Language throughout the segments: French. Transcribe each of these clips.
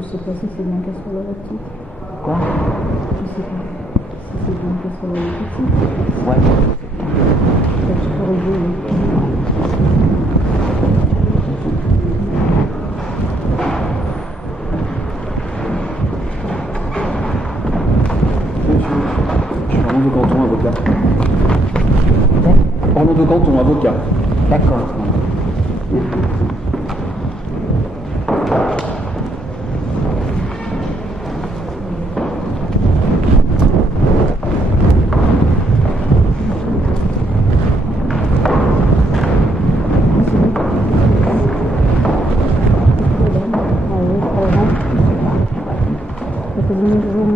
Je sais pas si c'est bien qu'elle soit là petite. Quoi? Je sais pas. Si c'est bien qu'elle soit là petite. Ouais. Je peux rigoler. Je suis Arnaud de Canton, avocat. Arnaud de Canton, avocat. D'accord.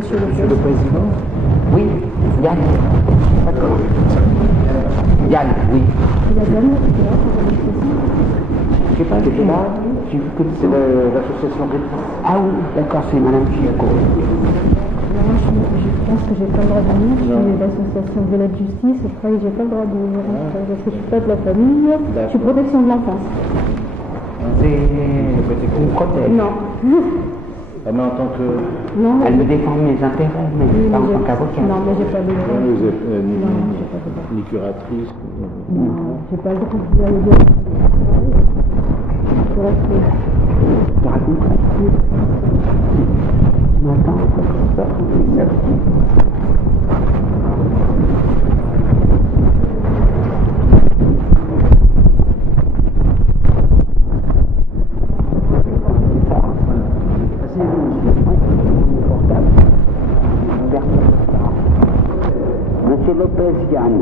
Monsieur le Président. Oui, Yann. D'accord. Yann, oui. Il a bien Je sais pas, elle était là. J'ai vu que c'est l'association Rétis. Ah oui, d'accord, c'est Madame Chiaco. Je pense que j'ai pas le droit de venir. Je suis l'association de la justice. Je crois que j'ai pas le droit de venir. Parce que je suis pas de la famille. Je suis protection de l'enfance. C'est une protège. Non. Ah, mais en tant que... Non, elle me défend mes intérêts, mais oui, pas en mais tant qu'avocat. non, mais j'ai pas le droit. Vous êtes j'ai pas le droit. ni curatrice. Non, j'ai pas le droit de aller dire. Je reste. Tu racontes? Oui. Tu m'entends? Monsieur Lopez Yann.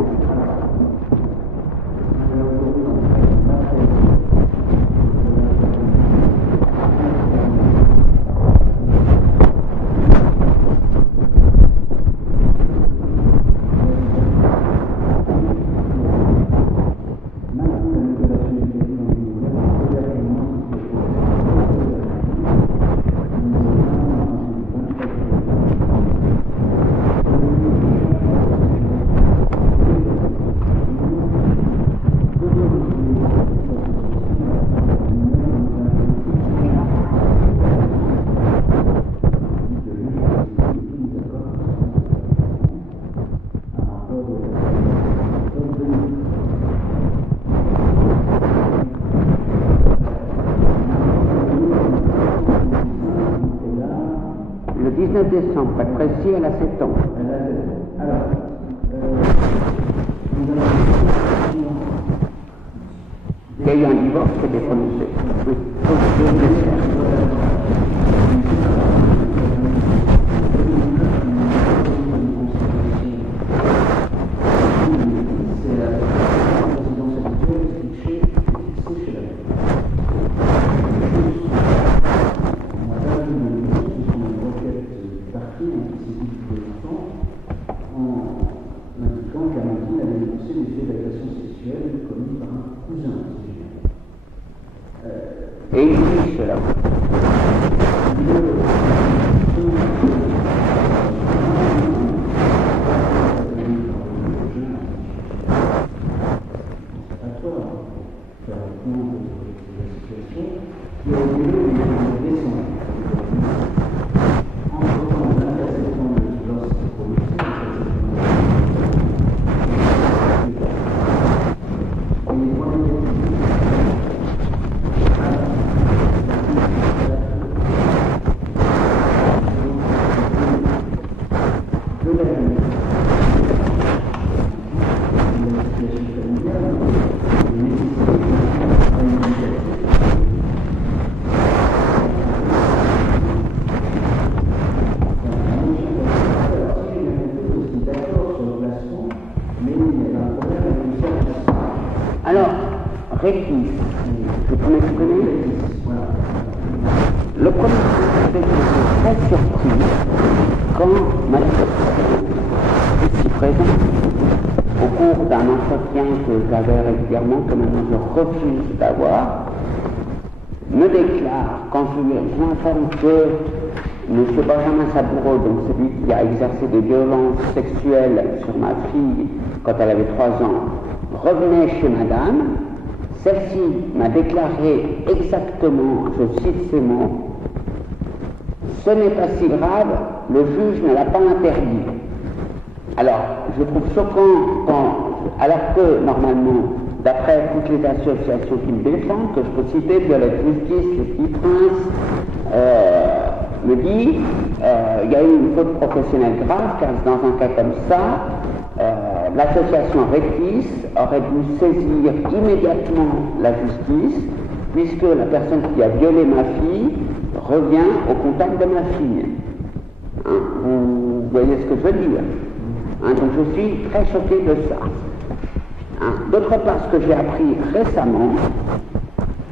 Le 19 décembre, pas de précis, elle a 7 ans. Il y a eu un divorce qui a été prononcé. Oui. Et il dit cela. Alors, Rétis, je peux m'exprimer. Le premier fait que j'étais très surpris quand Madame ici présente, au cours d'un entretien que j'avais régulièrement, que maintenant je refuse d'avoir, me déclare, quand je m'informe que M. Benjamin Saboureau, donc celui qui a exercé des violences sexuelles sur ma fille quand elle avait 3 ans, revenait chez Madame, celle-ci m'a déclaré exactement, je cite ces mots, ce n'est pas si grave, le juge ne l'a pas interdit. Alors, je trouve choquant alors que normalement, d'après toutes les associations qui me défendent, que je peux citer, Violette Justice, le Petit Prince, me dit il y a eu une faute professionnelle grave, car dans un cas comme ça, l'association Rétis aurait dû saisir immédiatement la justice, puisque la personne qui a violé ma fille revient au contact de ma fille. Hein, vous voyez ce que je veux dire? Hein, donc je suis très choqué de ça. Hein, d'autre part, ce que j'ai appris récemment,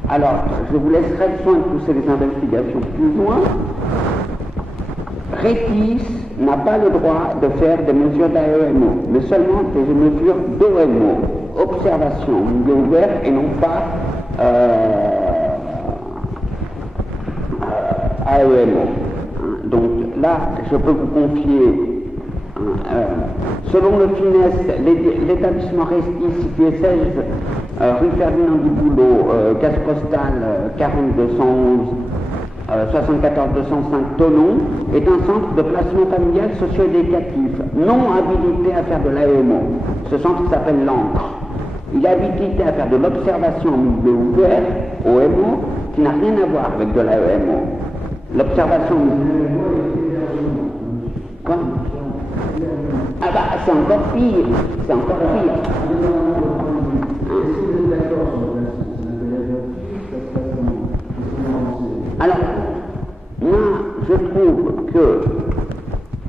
alors je vous laisserai le soin de pousser les investigations plus loin. Rétis n'a pas le droit de faire des mesures d'AEMO, mais seulement des mesures d'OMO, observation, milieu ouvert, et non pas AEMO. Donc là, je peux vous confier, selon le FINES, l'établissement Rétis, situé 16 rue Ferdinand du Boulot, case postale 40211, 74 205 Thonon, est un centre de placement familial socio-éducatif, non habilité à faire de l'AEMO. Ce centre s'appelle l'ANCRE. Il est habilité à faire de l'observation en milieu ouvert, OMO, qui n'a rien à voir avec de l'AEMO. L'observation en milieu ouvert. Quoi? Ah bah, c'est encore pire. C'est encore pire. Alors, moi, je trouve que,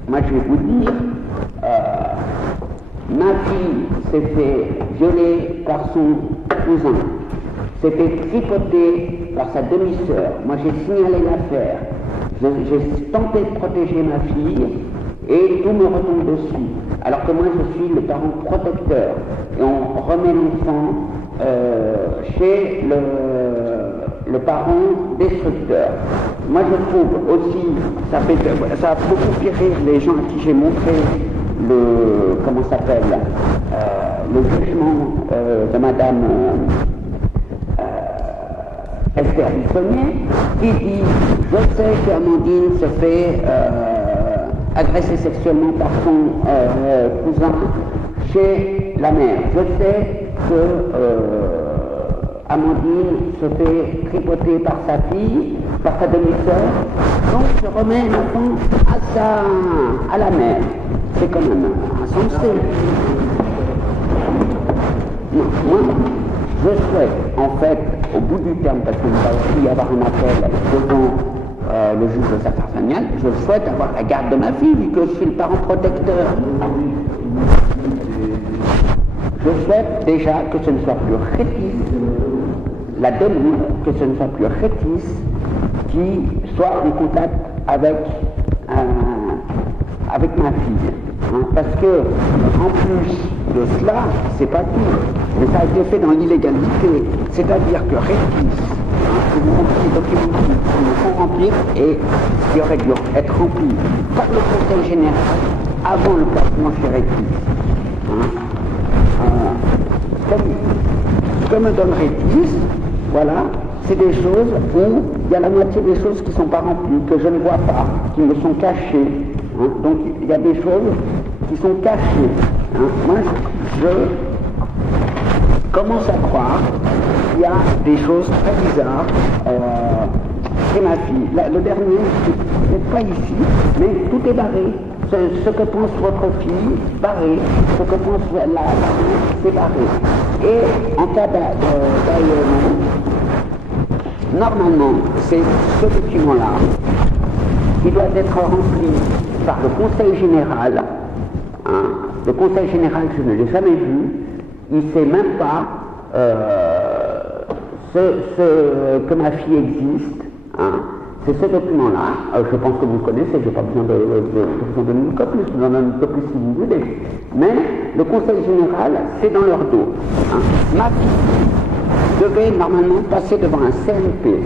moi je vais vous dire, ma fille s'est fait violer par son cousin, s'est fait tripoter par sa demi-sœur. Moi j'ai signalé l'affaire, j'ai tenté de protéger ma fille et tout me retombe dessus. Alors que moi je suis le parent protecteur et on remet l'enfant chez le parent destructeur. Moi je trouve aussi, ça a beaucoup fait rire les gens à qui j'ai montré comment s'appelle, le jugement de madame Esther Bissonnier, qui dit, je sais qu'Amandine se fait agresser sexuellement par son cousin chez la mère. Je sais que Amandine se fait tripoter par sa fille, par sa demi-sœur, donc je remets l'enfant à la mère. C'est quand même insensé. Non, moi, je souhaite, en fait, au bout du terme, parce qu'il va aussi y avoir un appel devant le juge aux affaires familiales, je souhaite avoir la garde de ma fille, vu que je suis le parent protecteur. Je souhaite déjà que ce ne soit plus Rétis, la demi, que ce ne soit plus Rétis qui soit en contact avec ma fille. Hein, parce que, en plus de cela, c'est pas tout, mais ça a été fait dans l'illégalité. C'est-à-dire que Rétis, que vous remplissez les documents qu'il me faut remplir et qui aurait dû être rempli par le Conseil général avant le placement chez Rétis. Comme me donne Rétis, voilà, c'est des choses où il y a la moitié des choses qui ne sont pas remplies, que je ne vois pas, qui me sont cachées. Hein. Donc il y a des choses qui sont cachées. Hein. Moi, je commence à croire qu'il y a des choses très bizarres chez ma fille. Le dernier, c'est pas ici, mais tout est barré. Ce que pense votre fille, barré. Ce que pense la mère, c'est barré. Et en cas d'AEMO, normalement, c'est ce document-là qui doit être rempli par le Conseil général. Hein. Le Conseil général, je ne l'ai jamais vu. Il ne sait même pas que ma fille existe. Hein. C'est ce document-là, je pense que vous le connaissez, je n'ai pas besoin de vous en donner une copie, je vous en donne une copie si vous voulez. Mais le Conseil général, c'est dans leur dos. Hein. Ma fille devait normalement passer devant un CNP.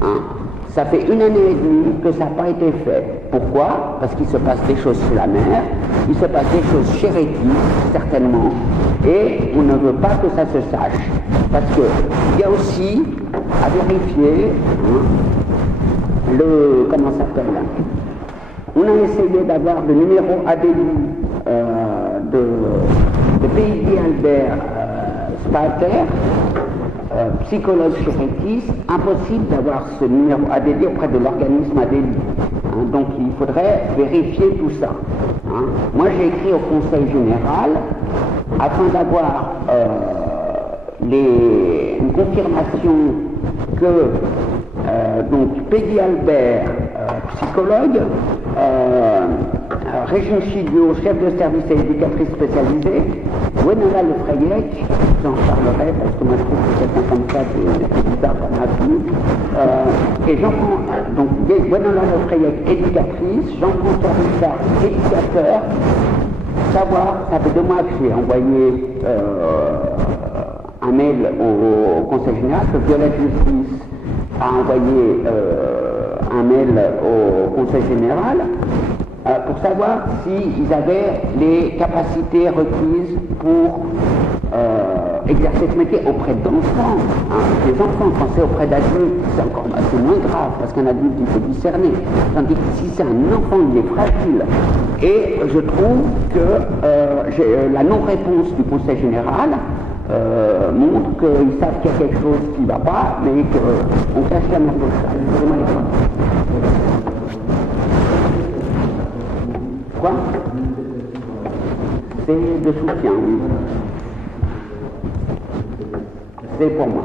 Hein. Ça fait 1 année et demie que ça n'a pas été fait. Pourquoi? Parce qu'il se passe des choses chez la mère, il se passe des choses chez Rétis, certainement, et on ne veut pas que ça se sache. Parce qu'il y a aussi à vérifier, hein, comment ça s'appelle là? On a essayé d'avoir le numéro ADLU de Peggy Albert Spater, psychologue chez Rectis. Impossible d'avoir ce numéro ADLU auprès de l'organisme ADLU. Donc il faudrait vérifier tout ça. Moi j'ai écrit au Conseil général afin d'avoir une confirmation que donc Peggy Albert, psychologue, Régine Chidiot, chef de service et éducatrice spécialisée, Gwenola Lefrayec, j'en parlerai parce que moi je trouve que quelqu'un comme ça c'est bizarre dans ma vie, et donc Gwenola Lefrayec, éducatrice, Jean-François Richard, éducateur. Savoir, ça fait 2 mois que j'ai envoyé un mail au Conseil général, que Violette Justice a envoyé un mail au Conseil général pour savoir s'ils avaient les capacités requises pour exercer ce métier auprès d'enfants. Les enfants, quand c'est auprès d'adultes, c'est moins grave, parce qu'un adulte, il peut discerner. Tandis que si c'est un enfant, il est fragile. Et je trouve que la non-réponse du Conseil général montre qu'ils savent qu'il y a quelque chose qui ne va pas, mais qu'on cache la merde de ça. Quoi? C'est de soutien, oui. C'est pour moi.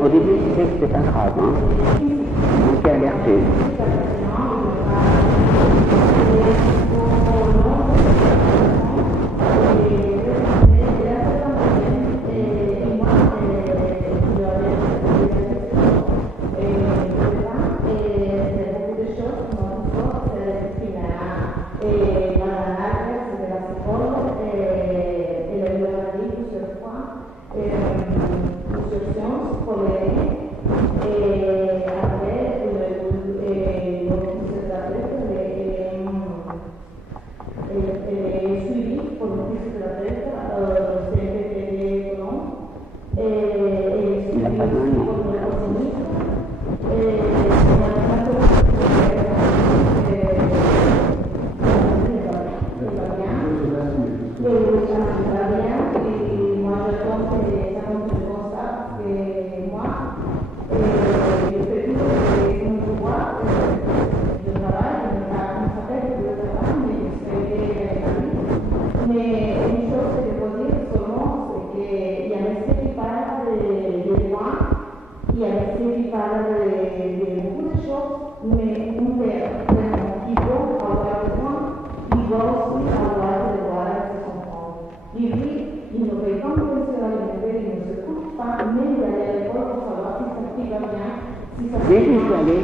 Au début, je disais que c'était pas grave, hein. On s'est alerté. Oui, j'y suis allé.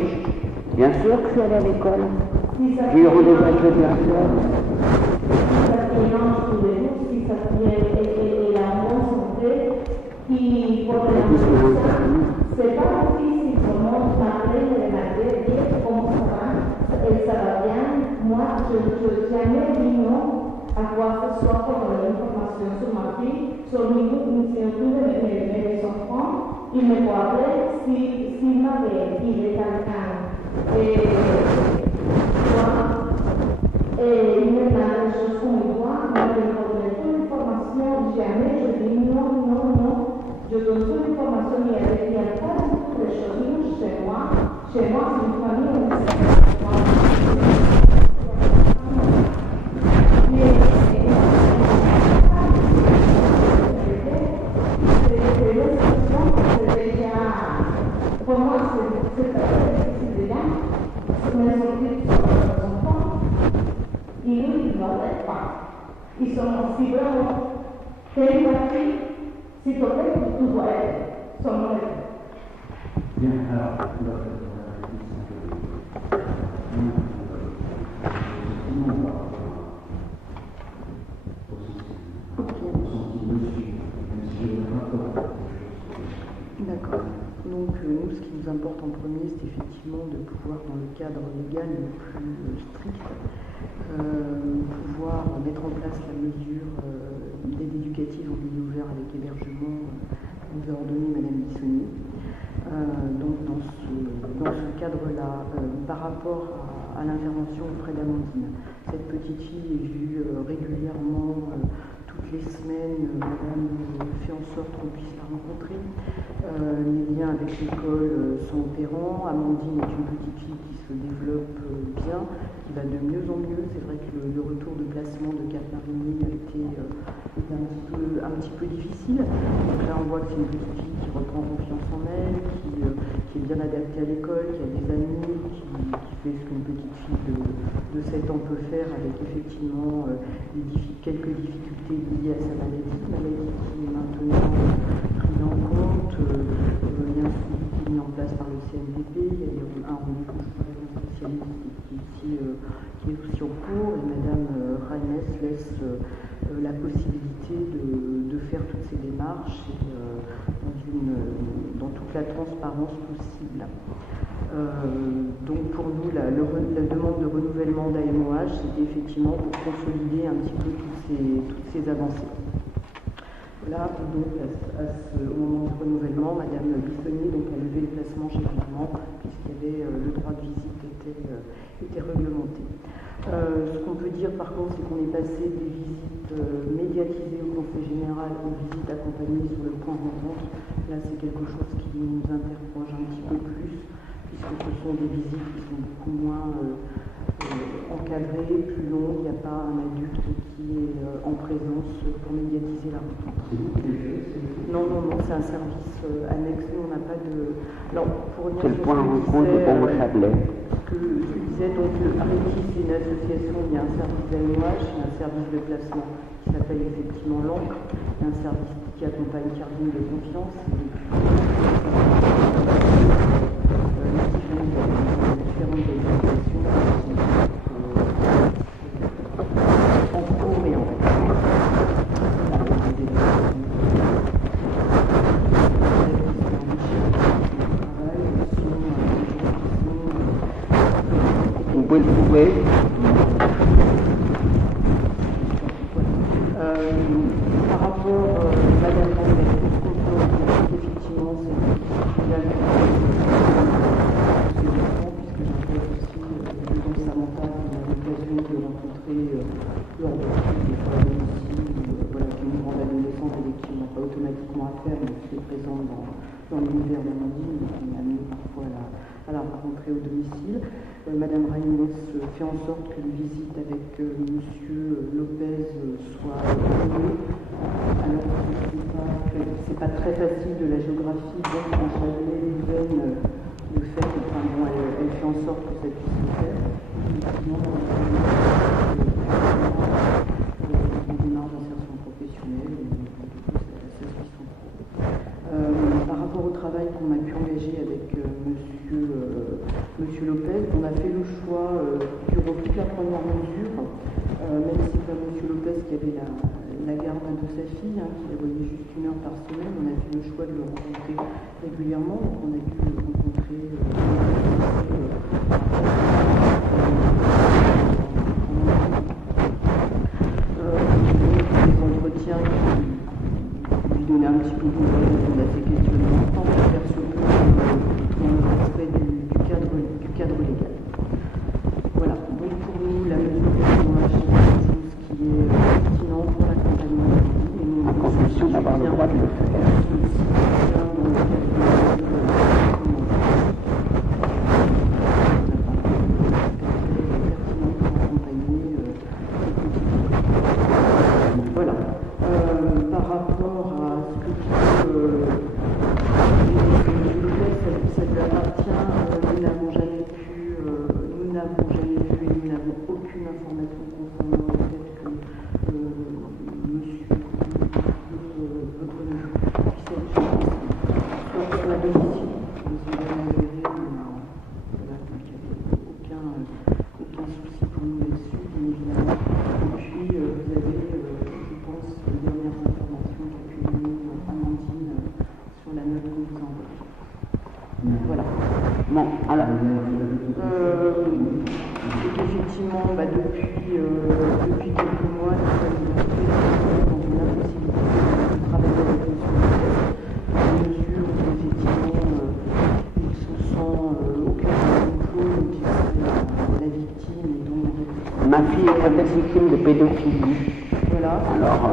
Bien sûr que je suis allé à l'école. J'ai eu rendez-vous avec le directeur. C'est pas difficile comment parler de matière, dire comment ça va bien. Moi, je jamais dit non à quoi que ce soit pour l'information sur ma fille, sur une de mes enfants. Il me parlait s'il m'avait dit quelqu'un. Et il me demande des choses qu'on me doit, moi je me donne toute l'information, jamais je dis non, non, non. Je donne toute l'information, mais il n'y a pas du tout de choses chez moi. Chez moi, c'est une famille, on sait pour moi, c'est très difficile déjà. Mais sortir sur leurs enfants, ils ne veulent pas. Ils sont si bons. T'es une patrie, s'il te plaît, tu dois être son nom. Bien, alors, D'accord. Donc nous, ce qui nous importe en premier, c'est effectivement de pouvoir, dans le cadre légal le plus strict, pouvoir mettre en place la mesure d'aide éducative en milieu ouvert avec hébergement que nous a ordonné Madame Bissonnier. Donc dans ce cadre-là, par rapport à l'intervention auprès d'Amandine, cette petite fille est vue régulièrement toutes les semaines. Madame fait en sorte qu'on puisse la rencontrer. Les liens avec l'école sont opérants. Amandine est une petite fille qui se développe bien, qui va de mieux en mieux. C'est vrai que le retour de placement de Cap-Marigny a été un petit peu difficile. Donc là, on voit que c'est une petite fille qui reprend confiance en elle, qui est bien adaptée à l'école, qui a des amis, qui fait ce qu'une petite fille de 7 ans peut faire, avec effectivement quelques difficultés liées à sa maladie qui est maintenant prise en compte. Il y a un suivi qui est mis en place par le CNDP, il y a un rendez-vous avec un spécialiste qui est aussi en cours, et Madame Rainès laisse la possibilité de faire toutes ces démarches dans toute la transparence possible. Donc pour nous, la demande de renouvellement d'AMOH, c'était effectivement pour consolider un petit peu toutes ces avancées. Là, donc, au moment du renouvellement, Madame Bissonnier a levé le placement chez Clément, puisqu'il y avait le droit de visite était réglementé. Ce qu'on peut dire par contre, c'est qu'on est passé des visites médiatisées au Conseil général aux visites accompagnées sur le point de rencontre. Là, c'est quelque chose qui nous interroge un petit peu plus, puisque ce sont des visites qui sont beaucoup moins encadrées, plus longues. Il n'y a pas un adulte qui est en présence pour médiatiser la rencontre. Non, c'est un service annexe. Nous, on n'a pas de. Alors, pour revenir sur le point de rencontre pour Chablais. Ce que je disais, donc, Arétis, c'est une association, il y a un service d'AMOH, il y a un service de placement qui s'appelle effectivement l'ANCRE, il y a un service qui accompagne Cardine de confiance, et puis différentes organisations en cours et en fait. Vous pouvez le trouver. Par rapport à Madame Rainès, effectivement, c'est puisque j'intègre aussi le don Samantha, qui a l'occasion de rencontrer lors de des problèmes ici, qui est une grande adolescente avec qui on n'a pas automatiquement affaire, mais qui est présente dans l'univers d'Amandine, donc on est amené parfois à la rencontrer au domicile. Madame Rainès fait en sorte que les visites avec Monsieur Lopez soient renouvelées, alors que c'est pas très facile de la géographie, donc en Chablais, Liven, le fait elle fait en sorte que ça puisse se faire. Effectivement, une démarche d'insertion professionnelle, et du coup, ça se suit sans trop. Par rapport au travail qu'on a pu engager avec Monsieur Lopez, on a fait le choix, durant toute la première mesure, même si c'est Monsieur Lopez qui avait la garde de sa fille, qui la voyait juste 1 heure par semaine, on a fait le choix de le rencontrer régulièrement, donc on a dû le rencontrer des entretiens qui lui donnaient un petit peu de répondre à ses questionnements, tant que faire se peut dans le respect du cadre légal. Voilà, donc pour nous, la mesure Voilà. Bon, alors. Effectivement, depuis quelques mois, nous sommes dans une impossibilité de travailler avec les sourds, à mesure où effectivement ils se sentent au cœur d'un complot, dont ils seraient la victime et donc Ma fille est peut-être victime de pédophilie. voilà. Alors,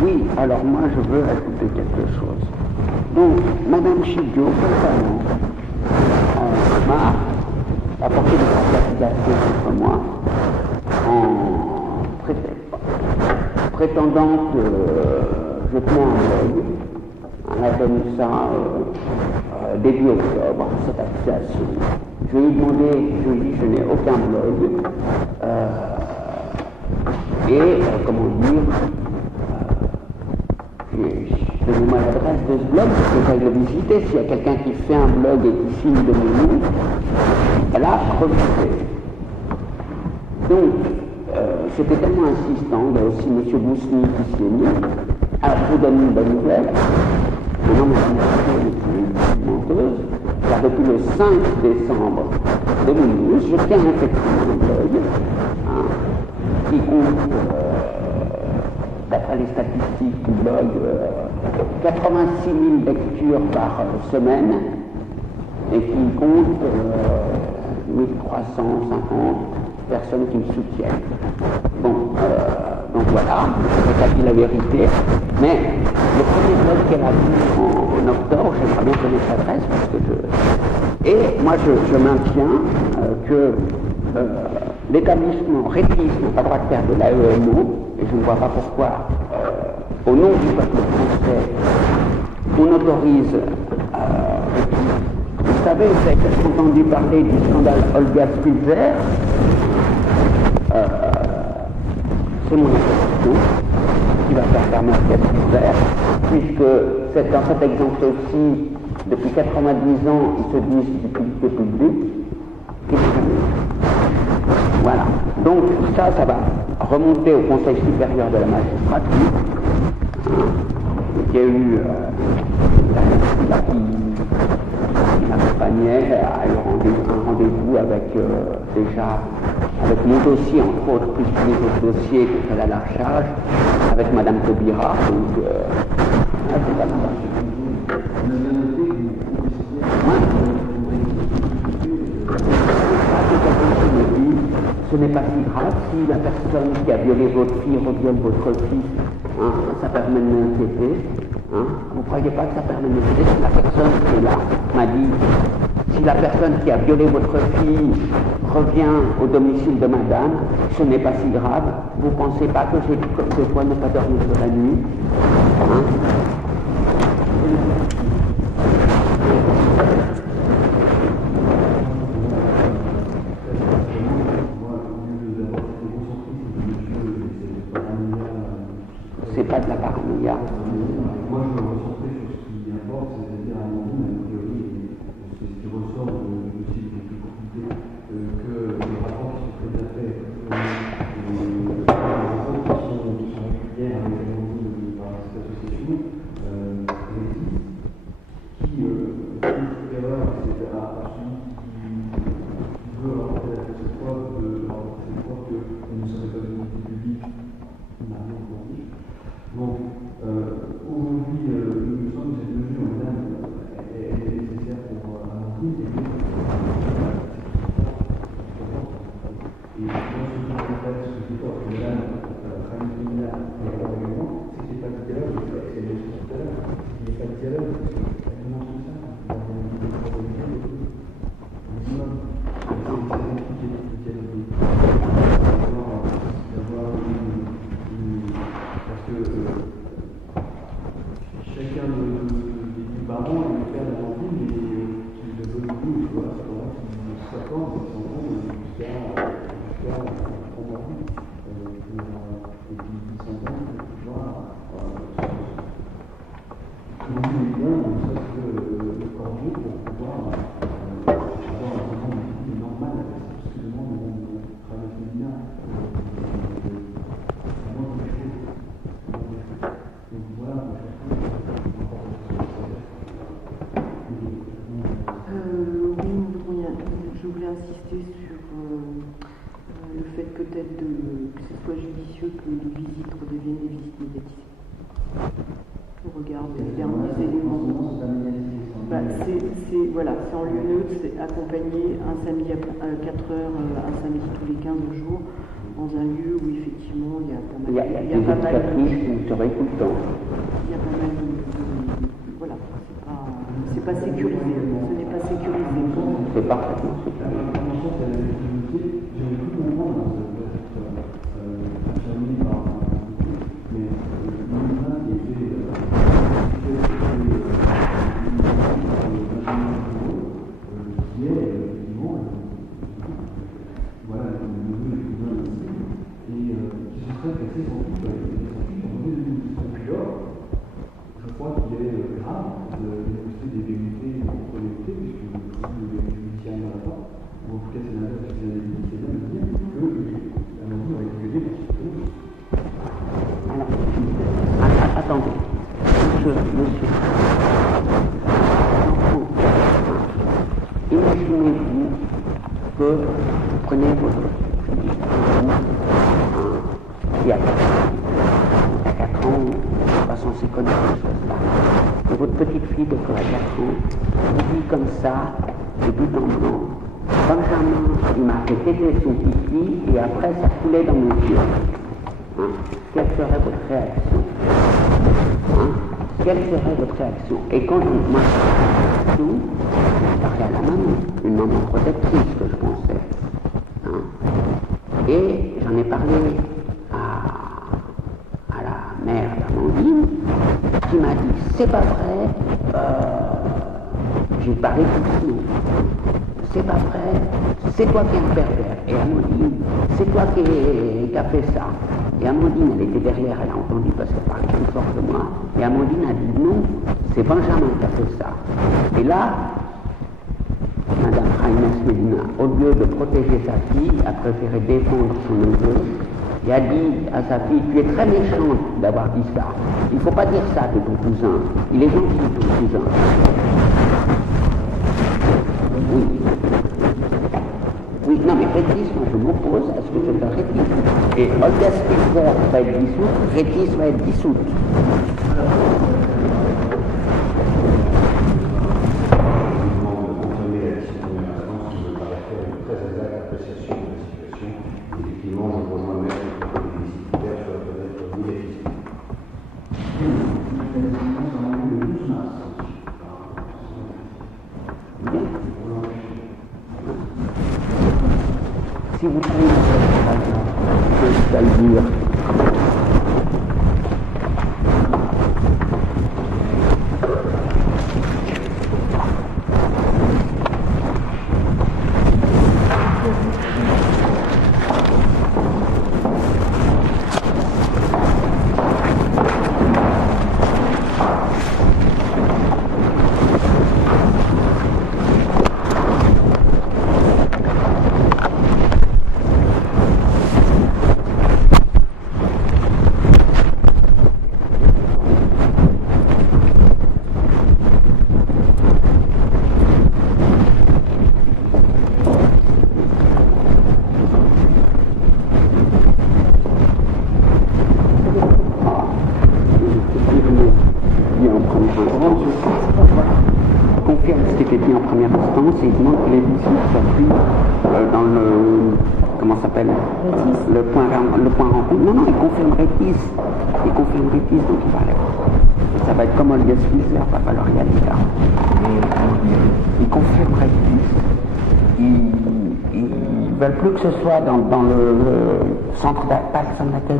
oui, alors moi je veux ajouter quelque chose. Donc, Madame Chidio, récemment, m'a apporté des accusations contre moi en prétendant que je tenais un blog. Elle a donné ça début octobre, cette accusation. Je lui ai demandé, je lui ai dit, je n'ai aucun blog. Je donne moi l'adresse de ce blog, parce que j'aille le visiter. S'il y a quelqu'un qui fait un blog et qui signe de mon nom, elle a refusé. Donc, c'était tellement insistant, il y a aussi M. Bousny qui s'y est mis. Alors, je vous donne une bonne nouvelle. Maintenant, Mme Chidio n'est plus menteuse, car depuis le 5 décembre 2012, je tiens effectivement un blog qui compte, d'après les statistiques du blog, 86 000 lectures par semaine et qui compte 1350 personnes qui me soutiennent. Bon, donc voilà, j'ai pas dit la vérité, mais le premier blog qu'elle a vu en octobre, j'aimerais bien connaître l'adresse parce que Et moi je maintiens que l'établissement Rétis n'a pas le droit de faire de l'AEMO, et je ne vois pas pourquoi, au nom du peuple français, on autorise Rétis. Vous savez, vous avez peut-être entendu parler du scandale Olga Spitzer. C'est mon impression qui va faire fermer Olga Spitzer, puisque dans cet exemple aussi, depuis 90 ans, ils se disent d'utilité publique. Voilà. Donc ça va remonter au Conseil supérieur de la magistrature, qui a eu qui m'accompagnait, a eu un rendez-vous avec déjà avec mon dossier, entre autres, plus les autres dossiers qu'elle a la charge, avec Madame Taubira. Donc c'est pas mal. Ce n'est pas si grave si la personne qui a violé votre fille reviole votre fils, ça permet de m'inquiéter. Vous ne croyez pas que ça permet de m'inquiéter? Si la personne qui est là m'a dit, si la personne qui a violé votre fille revient au domicile de madame, ce n'est pas si grave. Vous ne pensez pas que j'ai de quoi ne pas dormir de la nuit? C'est pas de la paranoïa. Moi, je me recentrais sur ce qui importe, c'est-à-dire à un moment, a priori, c'est ce qui ressort du site des plus compliqués, que les rapports qui sont très faits, les rapports qui sont réguliers avec les membres de cette association, insisté sur le fait peut-être que ce soit judicieux que les visites redeviennent des visites médiatisées. Au regard des derniers éléments. C'est en lieu neutre, c'est accompagné un samedi à 4h, un samedi tous les 15 jours, dans un lieu où effectivement il y a pas mal de... Il y a pas mal de... Il y a pas mal de... Voilà, c'est pas sécurisé, ce n'est pas sécurisé. C'est parfaitement sécurisé. J'avais cru comprendre, ça peut être affirmé par mais l'humain qui était qui est effectivement voilà, le neveu et le cousin et qui se serait cassé son cul depuis lors. Je crois qu'il est grave de dénoncer des vérités contre les vérités, puisque le vérité judiciaire n'y en a pas. Ou en tout cas, c'est l'inverse, c'est bien de dire que Amandine aurait été violée par Alors, attendez, monsieur. Imaginez-vous que vous prenez votre fille qui a 4 ans, pas censé connaître ces choses-là. Et votre petite fille de 4 ans vous dit comme ça, de but en blanc. Benjamin, il m'a fait péter son pipi et après ça coulait dans mes yeux. Hein? Quelle serait votre réaction? Hein? Quelle serait votre réaction? Et quand moi je parlais à la maman, une maman protectrice que je pensais. Hein? Et j'en ai parlé à la mère d'Amandine qui m'a dit c'est pas vrai, j'ai parlé tout doucement. C'est pas vrai, c'est toi qui es un pervers. Et Amandine, c'est toi qui as fait ça. Et Amandine, elle était derrière, elle a entendu parce qu'elle parlait plus fort que moi. Et Amandine a dit non, c'est Benjamin qui a fait ça. Et là, Madame Raïnès Medina, au lieu de protéger sa fille, a préféré défendre son neveu et a dit à sa fille, tu es très méchante d'avoir dit ça. Il ne faut pas dire ça de ton cousin. Il est gentil, ton cousin. Oui. Oui, non, mais Rétis, moi je m'oppose à ce que je fais Rétis. Et Olga Spielberg va être dissoute, Rétis va être dissoute. Si vous trouvez que ça le dire. Et il demande que les visites soient prises dans le... comment ça s'appelle le point rencontre. Non, il confirme Rétis. Il confirme Rétis dont il parlait. Ça va être comme Olga Spielberg, il va falloir y aller là. Il confirme Rétis. Ils veulent plus que ce soit dans le centre pas le centre d'accueil,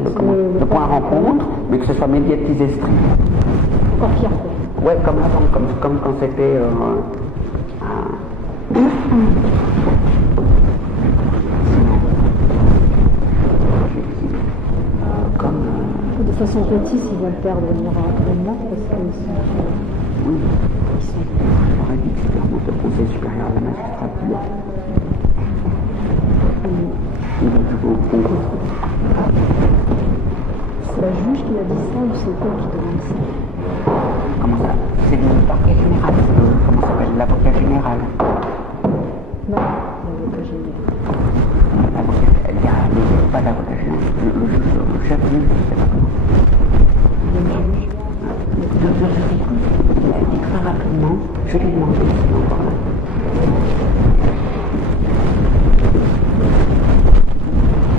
le point rencontre, mais que ce soit médiatisé strict. Encore pire, quoi. Ouais, comme avant, comme quand c'était... De façon Rétis, ils veulent perdre l'entraînement parce qu'ils sont... Oui, j'aurais dit que c'était remonté au Conseil supérieur de la magistrature. Ils vont jouer au concours. C'est la juge qui a dit ça ou c'est toi qui demande ça? Comment ça? C'est le parquet général, comment ça s'appelle? L'avocat général. Non, l'avocat général. pas d'abrogation. Le chef juge, je ne sais pas comment. Il a dit très rapidement, je lui ai demandé s'il est encore là.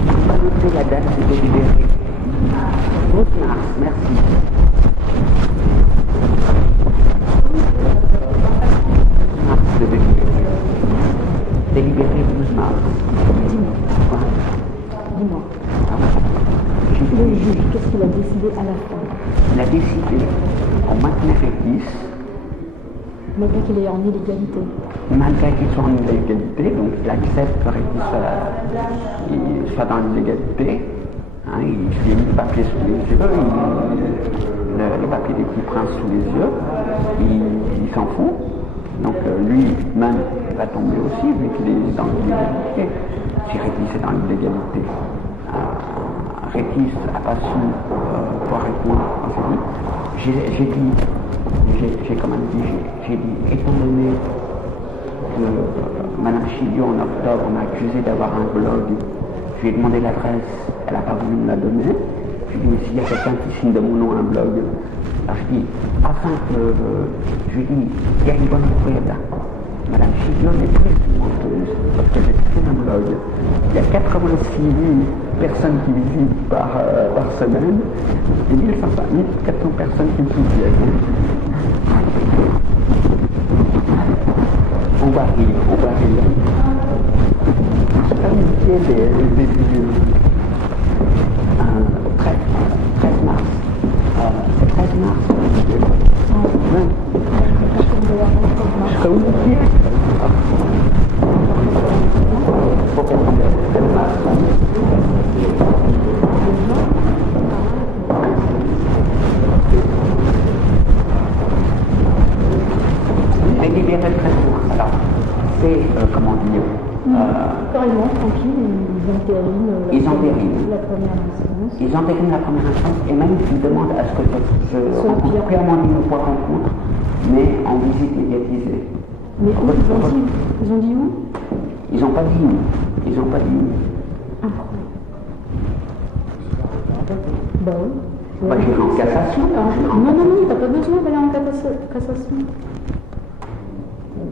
On va noter la date de délibéré. 12 mars, merci. Mars de délibéré. Délibéré 12 mars. Dis-moi. Quoi? Dis-moi. Le juge, qu'est-ce qu'il a décidé à la fin? Il a décidé qu'on maintenait Rétis, Malgré qu'il est en illégalité. malgré qu'il soit en illégalité, donc il accepte que Rétis soit dans l'illégalité. Hein, il fait le papier sous les yeux, le papier des petits princes sous les yeux, il s'en fout. Donc lui-même va tomber aussi, vu qu'il est dans l'illégalité. Si Rétis est dans l'illégalité, Rétis n'a pas su pouvoir répondre quand j'ai dit. J'ai dit, étant donné que Mme Chilio en octobre m'a accusé d'avoir un blog, je lui ai demandé l'adresse, elle n'a pas voulu me la donner. Je lui ai dit, s'il y a quelqu'un qui signe de mon nom un blog, alors je dis, afin que, je lui ai dit, il y a une bonne nouvelle. Mme Chilio n'est plus menteuse, parce que j'ai fait un blog. Il y a 86 000 personnes qui visitent par semaine, et 1400 personnes qui me soutiennent. On va rire. C'est pas une idée des 13 mars. C'est 13 mars. Ouais. Je serais oublié. Délibéré le 13 mars. Alors, c'est, comment dire, Carrément, tranquille, ils entérinent la première instance. Ils entérinent la première instance et même ils demandent à ce que je rencontre clairement une fois rencontre, mais en visite médiatisée. Mais où ils ont dit où? Ils n'ont pas dit où. Incroyable. Bah oui. Bah, j'irai en cassation. Non, t'as pas besoin d'aller en cassation.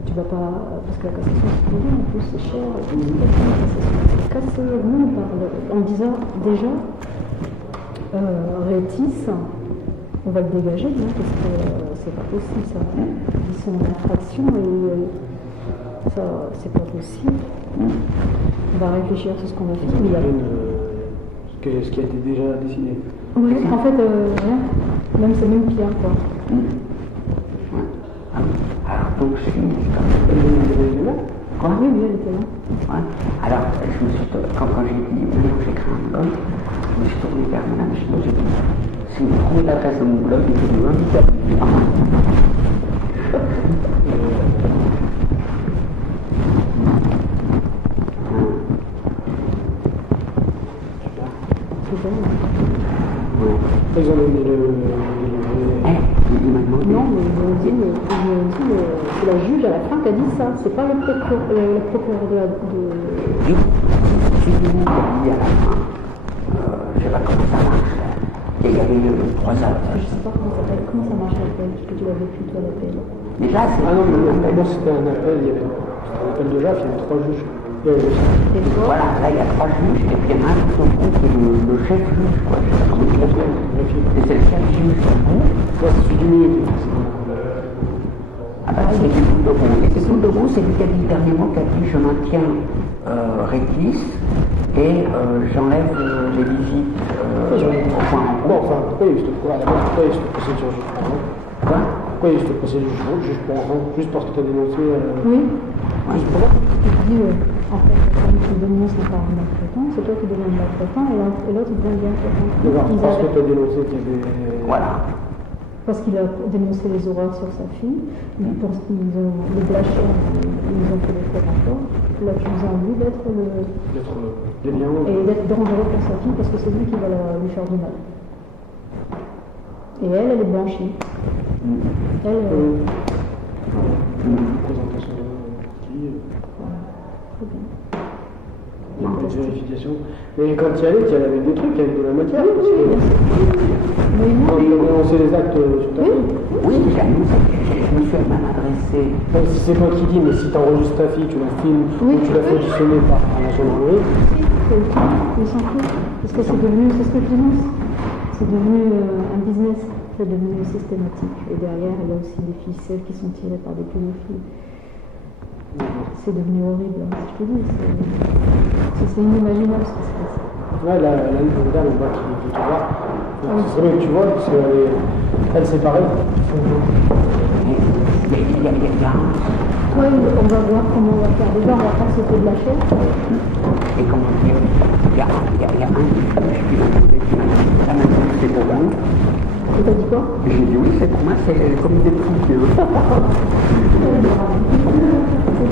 Tu vas pas, parce que la cassation c'est payé, en plus c'est cher, c'est cassé. Nous on parle en disant déjà, Rétis, on va le dégager, hein, parce que c'est pas possible ça. Ils sont en infraction et ça, c'est pas possible. On va réfléchir sur ce qu'on va faire. Mais il y a... Ce qui a été déjà décidé. Oui, en fait, rien. Même c'est même pire, quoi. Alors, donc, c'est fini. Quoi? Oui, elle était là. Ouais. Alors, je me suis, quand j'ai dit, maintenant j'ai créé un blog, je me suis tourné vers Mme Chilio, j'ai dit, si vous trouvez l'adresse de mon blog, il faut nous inviter à Ils ont donné il m'a demandé. Non, mais ils ont dit c'est la juge à la fin qui a dit ça, c'est pas le procureur de la... Oui, j'ai dit à la fin, je sais pas comment ça marche, il y avait 3 heures. Je sais pas comment ça marche l'appel, parce que tu l'as vécu toi l'appel. Mais là, c'est... Ah non, mais moi c'était un appel, il y avait un appel de JAF, il y avait 3 juges. Voilà, là il y a 3 juges, et puis il y en a un qui c'est le chef juge, quoi. Et c'est le chef juge, Moi c'est celui du milieu. Ah bah c'est Coulderoux. Et c'est Coulderoux, c'est lui qui a dit le dernier mot, qui a dit je maintiens Rétis et j'enlève les visites au point en Bon, enfin, pourquoi il y a eu cette procédure juge pour enfants? Quoi? Pourquoi il y a eu cette procédure juge pour enfants? Juste parce que tu as dénoncé. Oui. Juste pour ça? Tu te dis, en fait, la femme qui dénonce n'est pas un maltraitant, c'est toi qui deviens maltraitant et l'autre devient bien traitant. Parce que tu as dénoncé qu'il y avait. Voilà. Parce qu'il a dénoncé les horreurs sur sa fille, ils ont les blachers, ils ont fait des faits encore, l'accusant lui d'être déviant. et d'être dangereux pour sa fille parce que c'est lui qui va lui faire du mal. Et elle est blanchie. Elle, Présentation qui. très bien. cette vérification. Mais quand tu y allais avec des trucs, avec de la matière. Oui, oui, bien sûr. Mais non. Quand tu as annoncé les actes sur ta fille. Oui, j'ai annoncé, je me suis même adressé. Bon, si c'est moi qui dis, mais si tu enregistres ta fille, tu la filmes, Oui, ou tu la fais auditionner par la gendarmerie. Il s'en fout. Parce que c'est devenu, c'est ce que je dénonce. C'est devenu un business. C'est devenu systématique. Et derrière, il y a aussi des ficelles qui sont tirées par des pédophiles. C'est devenu horrible. Je te dis, c'est inimaginable ce qui se passe. Ouais, là, une dame, on voit qui te voit. Ce serait bien que tu vois, parce qu'elle, c'est pareil. Ouais, on va voir comment on va faire. Déjà, on va pas sauter de la chaise. Et comment dire, il y a un qui m'a demandé, ça m'a dit, c'est pour vous. Et t'as dit quoi? J'ai dit oui, c'est pour moi, c'est comme des petits. C'est